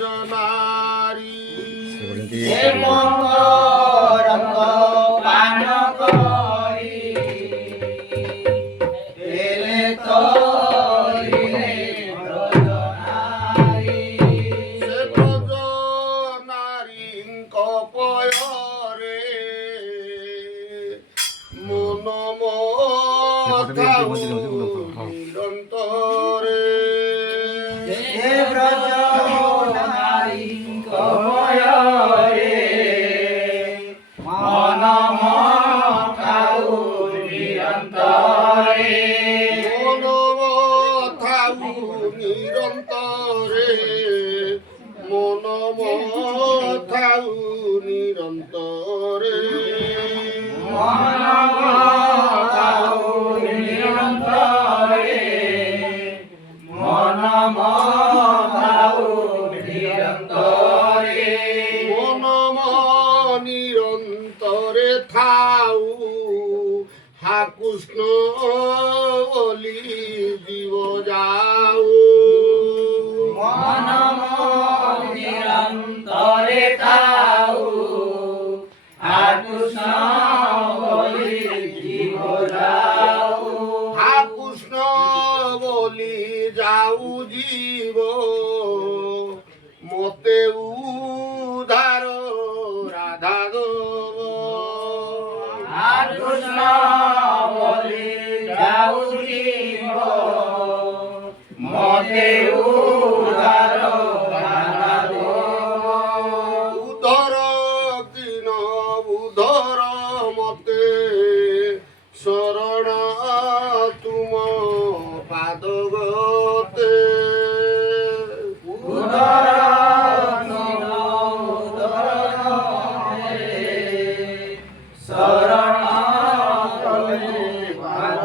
ব্রজনারী মকরন্দ পান করি এলে তরিলে ব্রজনারী সে ব্রজনারী কপয়রে মন মথাউ নিরন্তরে হে ব্রজনারী কপয়রে মন মথাউ নিরন্তরে মন মথাউ নিরন্তরে মন মথাউ নিরন্তরে মন মথাউ নিরন্তরে মন মথাউ নিরন্তরে মন নিরন্তরে থাউ হা কৃষ্ণ বলি জীব যাও মন নিরন্তরে থাউ হা কৃষ্ণ বলি জীব যাও হা কৃষ্ণ বলি যাও জীব মতে উদ্ধার রাধা দেব হা কৃষ্ণ বলি যাও জীব মতে উদ্ধার রাধা দেব উদর কিন উদর মতে শরণ তুম পাদ গতে শরণ পাদ